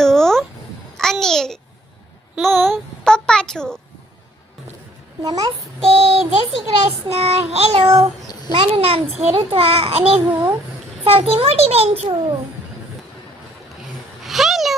છું અનિલ. હું પપ્પા છું. નમસ્તે, જય શ્રી કૃષ્ણ. હેલો, મારું નામ છે ઋત્વા અને હું સૌથી મોટી બેન છું. હેલો